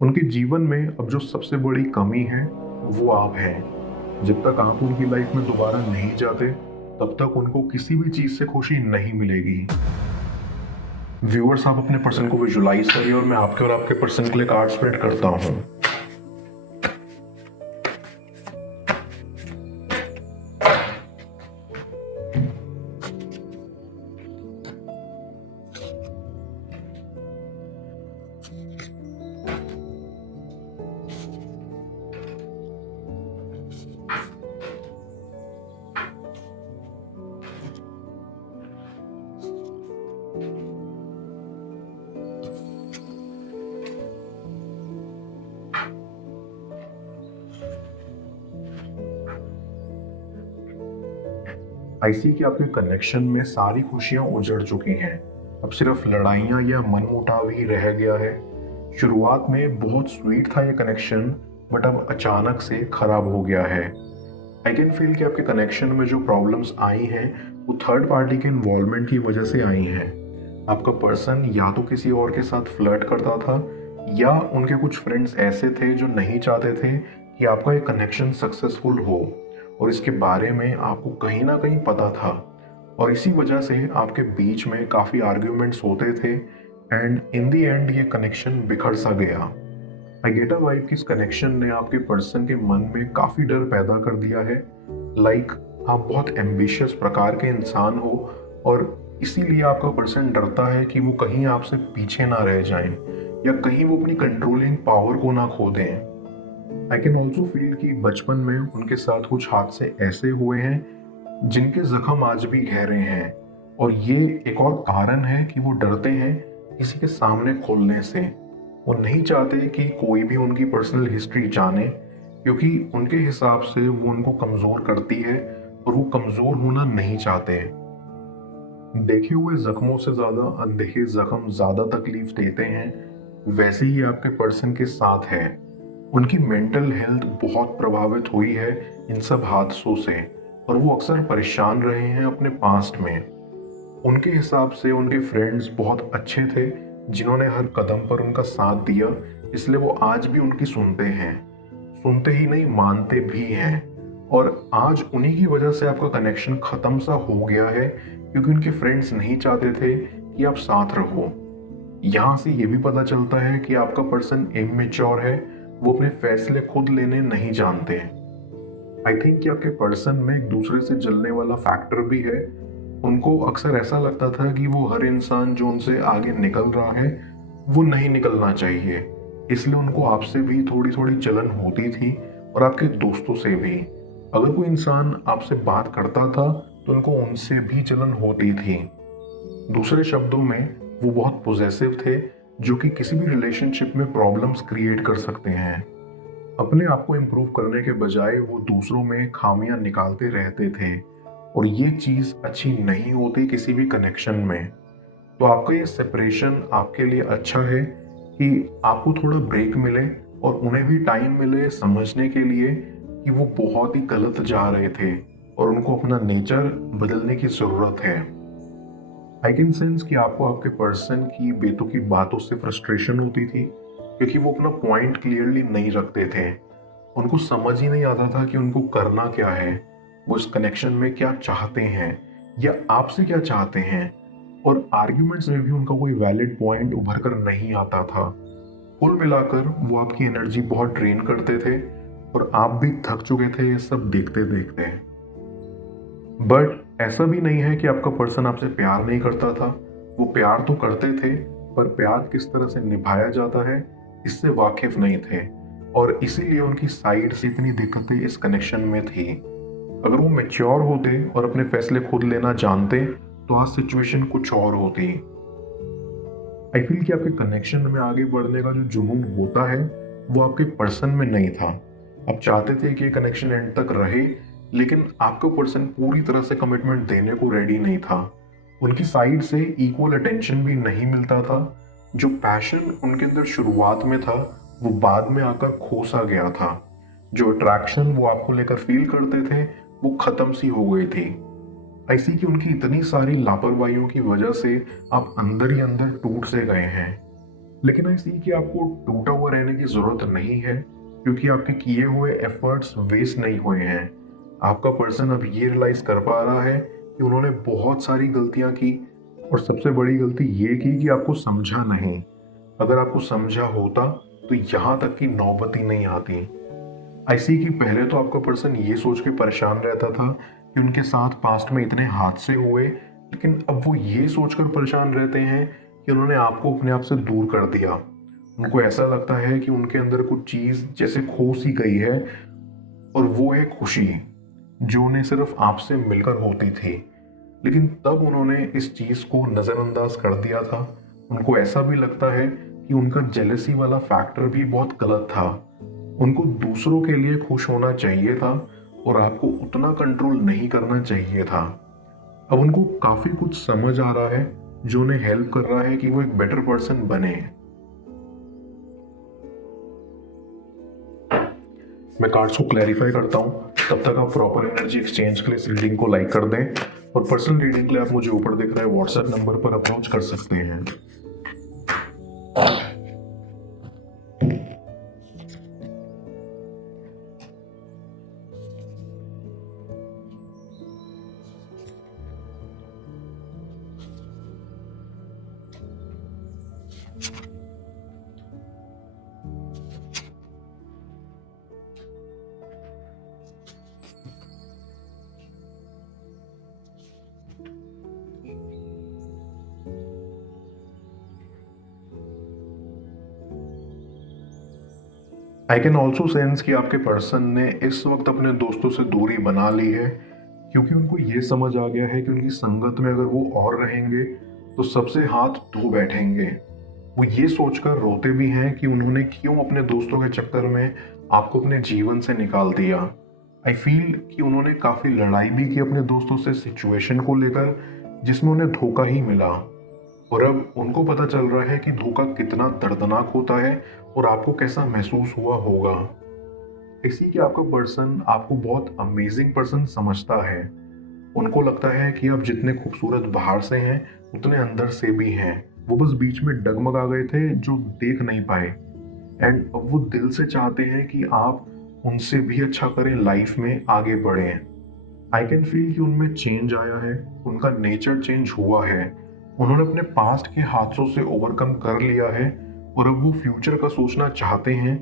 उनके जीवन में अब जो सबसे बड़ी कमी है वो आप हैं। जब तक आप उनकी लाइफ में दोबारा नहीं जाते तब तक उनको किसी भी चीज़ से खुशी नहीं मिलेगी। व्यूअर्स, आप अपने पर्सन को विजुलाइज करिए और मैं आपके और आपके पर्सन के लिए कार्ड स्प्रेड करता हूँ। आई सी कि आपके कनेक्शन में सारी खुशियां उजड़ चुकी हैं। अब सिर्फ लड़ाइयां या मनमुटाव ही रह गया है। शुरुआत में बहुत स्वीट था ये कनेक्शन, बट अब अचानक से खराब हो गया है। आई कैन फील कि आपके कनेक्शन में जो प्रॉब्लम्स आई हैं वो थर्ड पार्टी के इन्वॉल्वमेंट की वजह से आई हैं। आपका पर्सन या तो किसी और के साथ फ्लर्ट करता था या उनके कुछ फ्रेंड्स ऐसे थे जो नहीं चाहते थे कि आपका ये कनेक्शन सक्सेसफुल हो, और इसके बारे में आपको कहीं ना कहीं पता था, और इसी वजह से आपके बीच में काफ़ी आर्ग्यूमेंट्स होते थे एंड इन दी एंड ये कनेक्शन बिखर सा गया। आई गेट अ वाइब कि इस कनेक्शन ने आपके पर्सन के मन में काफ़ी डर पैदा कर दिया है। लाइक आप बहुत एम्बिशियस प्रकार के इंसान हो और इसीलिए आपका पर्सन डरता है कि वो कहीं आपसे पीछे ना रह जाएं या कहीं वो अपनी कंट्रोलिंग पावर को ना खो दें। आई कैन ऑल्सो फील कि बचपन में उनके साथ कुछ हादसे ऐसे हुए हैं जिनके जख्म आज भी गहरे हैं, और ये एक और कारण है कि वो डरते हैं किसी के सामने खोलने से। वो नहीं चाहते कि कोई भी उनकी पर्सनल हिस्ट्री जाने, क्योंकि उनके हिसाब से वो उनको कमज़ोर करती है और वो कमज़ोर होना नहीं चाहते। देखे हुए जख्मों से ज़्यादा अनदेखे जख्म ज़्यादा तकलीफ देते हैं। वैसे ही आपके पर्सन के साथ है। उनकी मेंटल हेल्थ बहुत प्रभावित हुई है इन सब हादसों से, और वो अक्सर परेशान रहे हैं अपने पास्ट में। उनके हिसाब से उनके फ्रेंड्स बहुत अच्छे थे जिन्होंने हर कदम पर उनका साथ दिया, इसलिए वो आज भी उनकी सुनते हैं। सुनते ही नहीं, मानते भी हैं। और आज उन्हीं की वजह से आपका कनेक्शन ख़त्म सा हो गया है, क्योंकि उनके फ्रेंड्स नहीं चाहते थे कि आप साथ रहो। यहाँ से ये भी पता चलता है कि आपका पर्सन इमेच्योर है, वो अपने फैसले खुद लेने नहीं जानते। आई थिंक कि आपके पर्सन में एक दूसरे से जलने वाला फैक्टर भी है। उनको अक्सर ऐसा लगता था कि वो हर इंसान जो उनसे आगे निकल रहा है वो नहीं निकलना चाहिए, इसलिए उनको आपसे भी थोड़ी थोड़ी जलन होती थी और आपके दोस्तों से भी। अगर कोई इंसान आपसे बात करता था तो उनको उनसे भी जलन होती थी। दूसरे शब्दों में वो बहुत पॉजेसिव थे, जो कि किसी भी रिलेशनशिप में प्रॉब्लम्स क्रिएट कर सकते हैं। अपने आप को इम्प्रूव करने के बजाय वो दूसरों में खामियां निकालते रहते थे, और ये चीज़ अच्छी नहीं होती किसी भी कनेक्शन में। तो आपका ये सेपरेशन आपके लिए अच्छा है कि आपको थोड़ा ब्रेक मिले और उन्हें भी टाइम मिले समझने के लिए कि वो बहुत ही गलत जा रहे थे और उनको अपना नेचर बदलने की ज़रूरत है। आई कैन सेंस कि आपको आपके पर्सन की बेतुकी बातों से फ्रस्ट्रेशन होती थी, क्योंकि वो अपना पॉइंट क्लियरली नहीं रखते थे। उनको समझ ही नहीं आता था कि उनको करना क्या है, वो इस कनेक्शन में क्या चाहते हैं या आपसे क्या चाहते हैं, और आर्ग्यूमेंट्स में भी उनका कोई वैलिड पॉइंट उभर कर नहीं आता था। कुल मिलाकर वो आपकी एनर्जी बहुत ड्रेन करते थे और आप भी थक चुके थे ये सब देखते देखते। बट ऐसा भी नहीं है कि आपका पर्सन आपसे प्यार नहीं करता था। वो प्यार तो करते थे, पर प्यार किस तरह से निभाया जाता है इससे वाकिफ नहीं थे, और इसीलिए उनकी साइड से इतनी दिक्कतें इस कनेक्शन में थी। अगर वो मैच्योर होते और अपने फैसले खुद लेना जानते तो आज सिचुएशन कुछ और होती। आई फील कि आपके कनेक्शन में आगे बढ़ने का जो जुनून होता है वो आपके पर्सन में नहीं था। आप चाहते थे कि ये कनेक्शन एंड तक रहे, लेकिन आपका पर्सन पूरी तरह से कमिटमेंट देने को रेडी नहीं था। उनकी साइड से इक्वल अटेंशन भी नहीं मिलता था। जो पैशन उनके अंदर शुरुआत में था वो बाद में आकर खो सा गया था। जो अट्रैक्शन वो आपको लेकर फील करते थे वो खत्म सी हो गई थी। ऐसी कि उनकी इतनी सारी लापरवाहियों की वजह से आप अंदर ही अंदर टूट से गए हैं। लेकिन आई सी कि आपको टूटा हुआ रहने की जरूरत नहीं है, क्योंकि आपके किए हुए एफर्ट्स वेस्ट नहीं हुए हैं। आपका पर्सन अब ये रियलाइज कर पा रहा है कि उन्होंने बहुत सारी गलतियां की, और सबसे बड़ी गलती ये की कि आपको समझा नहीं। अगर आपको समझा होता तो यहाँ तक की नौबत ही नहीं आती। आई सी कि पहले तो आपका पर्सन ये सोच के परेशान रहता था कि उनके साथ पास्ट में इतने हादसे हुए, लेकिन अब वो ये सोचकर परेशान रहते हैं कि उन्होंने आपको अपने आप से दूर कर दिया। उनको ऐसा लगता है कि उनके अंदर कुछ चीज जैसे खो सी गई है, और वो है खुशी, जो उन्हें सिर्फ आपसे मिलकर होती थी। लेकिन तब उन्होंने इस चीज को नजरअंदाज कर दिया था। उनको ऐसा भी लगता है कि उनका जेलसी वाला फैक्टर भी बहुत गलत था। उनको दूसरों के लिए खुश होना चाहिए था, और आपको उतना कंट्रोल नहीं करना चाहिए था। अब उनको काफी कुछ समझ आ रहा है, जो उन्हें हेल्प कर रहा है कि वो एक बेटर पर्सन बने। मैं कार्ड्स को क्लैरिफाई करता हूँ, तब तक आप प्रॉपर एनर्जी एक्सचेंज के लिए इस रीडिंग को लाइक कर दें, और पर्सनल रीडिंग के लिए आप मुझे ऊपर दिख रहे व्हाट्सएप नंबर पर अप्रोच कर सकते हैं। आई कैन ऑल्सो सेंस कि आपके पर्सन ने इस वक्त अपने दोस्तों से दूरी बना ली है, क्योंकि उनको ये समझ आ गया है कि उनकी संगत में अगर वो और रहेंगे तो सबसे हाथ धो बैठेंगे। वो ये सोचकर रोते भी हैं कि उन्होंने क्यों अपने दोस्तों के चक्कर में आपको अपने जीवन से निकाल दिया। आई फील कि उन्होंने काफी लड़ाई भी की अपने दोस्तों से सिचुएशन को लेकर, जिसमें उन्हें धोखा ही मिला, और अब उनको पता चल रहा है कि धोखा कितना दर्दनाक होता है और आपको कैसा महसूस हुआ होगा। इसी कि आपका पर्सन आपको बहुत अमेजिंग पर्सन समझता है। उनको लगता है कि आप जितने खूबसूरत बाहर से हैं उतने अंदर से भी हैं। वो बस बीच में डगमगा गए थे जो देख नहीं पाए, एंड अब वो दिल से चाहते हैं कि आप उनसे भी अच्छा करें, लाइफ में आगे बढ़ें। आई कैन फील कि उनमें चेंज आया है, उनका नेचर चेंज हुआ है। उन्होंने अपने पास्ट के हादसों से ओवरकम कर लिया है, और अब वो फ्यूचर का सोचना चाहते हैं,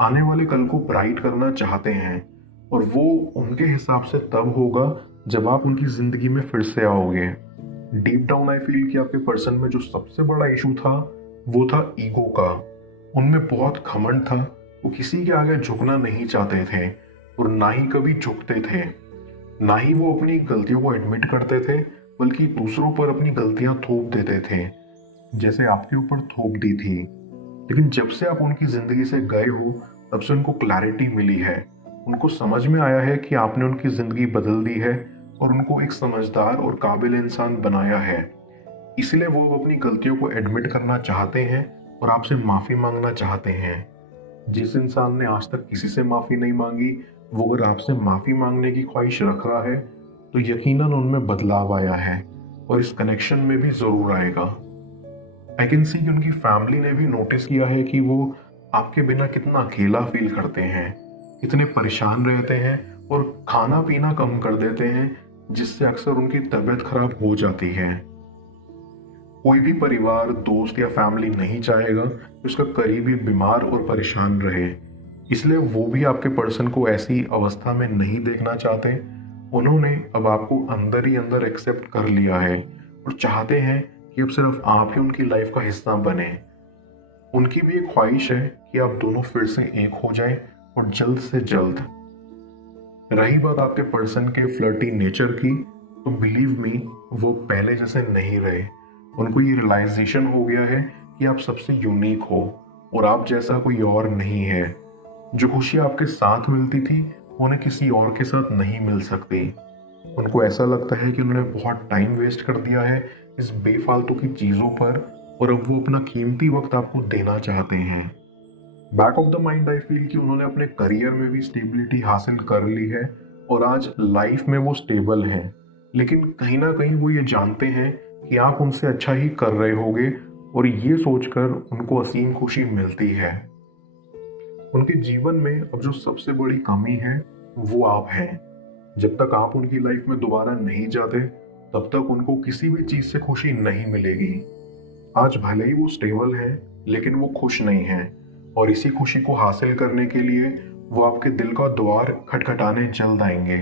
आने वाले कल को ब्राइट करना चाहते हैं। और वो उनके हिसाब से तब होगा जब आप उनकी जिंदगी में फिर से आओगे। डीप डाउन आई फील कि आपके पर्सन में जो सबसे बड़ा इशू था वो था ईगो का। उनमें बहुत घमंड था। वो किसी के आगे झुकना नहीं चाहते थे, और ना ही कभी झुकते थे। ना ही वो अपनी गलतियों को एडमिट करते थे, बल्कि दूसरों पर अपनी गलतियां थोप देते थे, जैसे आपके ऊपर थोप दी थी। लेकिन जब से आप उनकी जिंदगी से गए हो, तब से उनको क्लैरिटी मिली है। उनको समझ में आया है कि आपने उनकी जिंदगी बदल दी है, और उनको एक समझदार और काबिल इंसान बनाया है। इसलिए वो अपनी गलतियों को एडमिट करना चाहते हैं और आपसे माफी मांगना चाहते हैं। जिस इंसान ने आज तक किसी से माफी नहीं मांगी, वो अगर आपसे माफी मांगने की ख्वाहिश रख रहा है, तो यकीनन उनमें बदलाव आया है, और इस कनेक्शन में भी जरूर आएगा। आई कैन सी कि उनकी फैमिली ने भी नोटिस किया है कि वो आपके बिना कितना अकेला फील करते हैं, कितने परेशान रहते हैं, और खाना पीना कम कर देते हैं, जिससे अक्सर उनकी तबीयत खराब हो जाती है। कोई भी परिवार, दोस्त या फैमिली नहीं चाहेगा कि उसका करीबी बीमार और परेशान रहे। इसलिए वो भी आपके पर्सन को ऐसी अवस्था में नहीं देखना चाहते। उन्होंने अब आपको अंदर ही अंदर एक्सेप्ट कर लिया है, और चाहते हैं कि अब सिर्फ आप ही उनकी लाइफ का हिस्सा बने। उनकी भी एक ख्वाहिश है कि आप दोनों फिर से एक हो जाएं, और जल्द से जल्द। रही बात आपके पर्सन के फ्लर्टी नेचर की, तो बिलीव मी, वो पहले जैसे नहीं रहे। उनको ये रियलाइजेशन हो गया है कि आप सबसे यूनिक हो, और आप जैसा कोई और नहीं है। जो खुशी आपके साथ मिलती थी, उन्हें किसी और के साथ नहीं मिल सकती। उनको ऐसा लगता है कि उन्होंने बहुत टाइम वेस्ट कर दिया है इस बेफालतू की चीज़ों पर, और अब वो अपना कीमती वक्त आपको देना चाहते हैं। Back of the mind I feel कि उन्होंने अपने करियर में भी स्टेबिलिटी हासिल कर ली है, और आज लाइफ में वो स्टेबल हैं। लेकिन कहीं ना कहीं वो ये जानते हैं कि आप उनसे अच्छा ही कर रहे होगे, और ये सोचकर उनको असीम खुशी मिलती है। उनके जीवन में अब जो सबसे बड़ी कमी है वो आप हैं। जब तक आप उनकी लाइफ में दोबारा नहीं जाते तब तक उनको किसी भी चीज से खुशी नहीं मिलेगी। आज भले ही वो स्टेबल है लेकिन वो खुश नहीं है, और इसी खुशी को हासिल करने के लिए वो आपके दिल का द्वार खटखटाने जल्द आएंगे।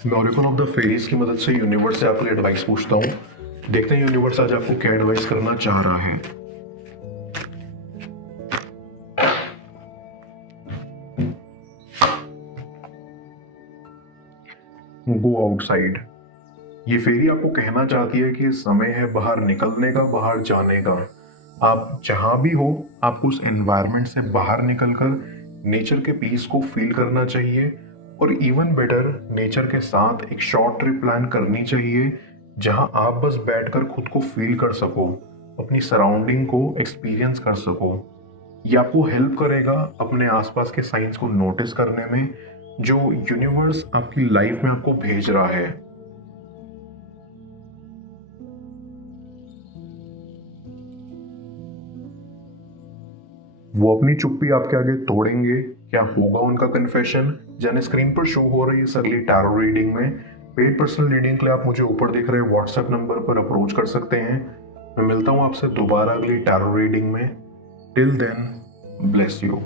मैं ओरेकन ऑफ द फेरीज की मदद से यूनिवर्स से आपके लिए एडवाइस पूछता हूँ। देखते हैं यूनिवर्स आज आपको क्या एडवाइस करना चाह रहा है। Go outside. ये फेरी आपको कहना चाहती है कि समय है बाहर निकलने का, बाहर जाने का। आप जहां भी हो आपको उस एनवायरनमेंट से बाहर निकलकर नेचर के पीस को फील करना चाहिए, और इवन बेटर नेचर के साथ एक शॉर्ट ट्रिप प्लान करनी चाहिए जहां आप बस बैठकर खुद को फील कर सको, अपनी सराउंडिंग को एक्सपीरियंस कर सको। ये आपको हेल्प करेगा अपने आसपास के साइंस को नोटिस करने में जो यूनिवर्स आपकी लाइफ में आपको भेज रहा है। वो अपनी चुप्पी आपके आगे तोड़ेंगे। क्या होगा उनका कन्फेशन? जाने स्क्रीन पर शो हो रही है इस अगली टैरो रीडिंग में। पेड पर्सनल रीडिंग के लिए आप मुझे ऊपर दिख रहे व्हाट्सएप नंबर पर अप्रोच कर सकते हैं। मैं मिलता हूं आपसे दोबारा अगली टैरो रीडिंग में। Till then, bless you.